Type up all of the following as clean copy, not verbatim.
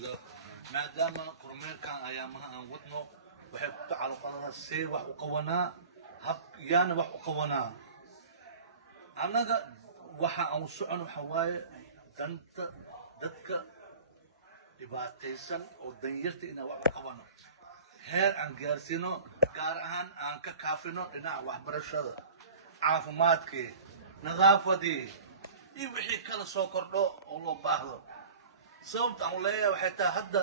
jeeda maadaama kormeerkan ayaamaha aan wadno waxay ku tacalluqanaa see wax u qabanaa hab yaana wax u qabanaa annaga waxa aan socon waxa waaye danta dadka dhibaataysan oo danyarta inaan wax u qabano heer aan gaarsiino gaar ahaan aan ka kaafino dhinaca waxbarashada caafimaadkii nadaafadii iyo wixii kala soo kordho oo loo baahdo sababta aan leeyahay waxay tahay hadda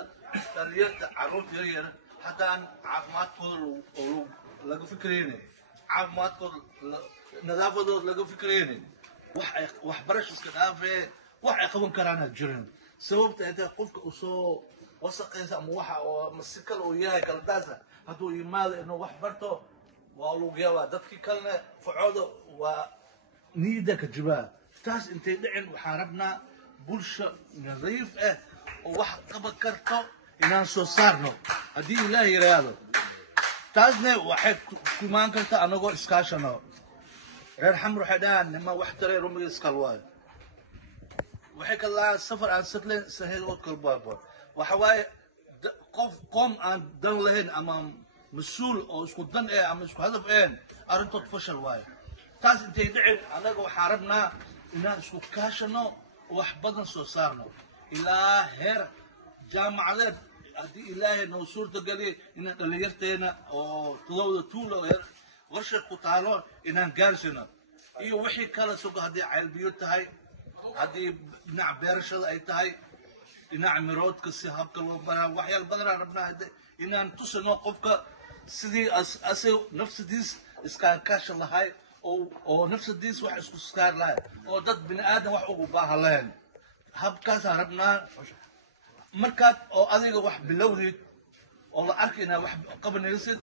dhalinyarta carruurta yaryar haddaan caafimaadkooda laga fikraynin caafimaadkooda nadaafadooda laga fikraynin waxbarasho iska dhaafee wax ay qaban karaana jirin sababta ay tahay qofka u soo wasaqaysa ama waxa oo si kale uu yahay kaldaasa hadduu yimaado inuu wax barto waa lagu yaabaa dadkii kalena facooda waa niyadda ka jibaa taas intay dhicin waxaan rabnaa bulsho nadiif ah oo wax qaban karto inaan soo saarno haddii ilaahay yiraahdo taasna waxay ku imaan kartaa anagoo iskaashano reer xamar waxay dhahaan nima wax taray rumiga iskal waayo waxay kalaa safar aan sadleen sahel oo kalbaabo waxa waaye qoom aan dan lahayn ama mas-uul oo isku dan ama isku hadaf arrintood fashal waayo taas intay dhicin annaga waxaan rabnaa inaan isku kaashano wax badan soo saarno ilaa heer jaamacadeed haddii ilaahay noo suurta geliya inaan dhalinyarteena oo todobada tuulo warshad ku taalo inaan gaarsino iyo wixii kala sugo haddii ceelbiyo tahay haddii dhinaca beerashada ay tahay dhinaca miroodka si habka loo baraa waxyaal badanaan rabnaa inaan tusino qofka sidii asaga nafsadiis iskaan kaasha lahay oo nafsadiis wax isku saar lahay oo dad bini aadan wax ugu baahan lahayn habkaasaan rabnaa markaad oo adiga wax bilowdid oo la arki inaad wax qabanaysid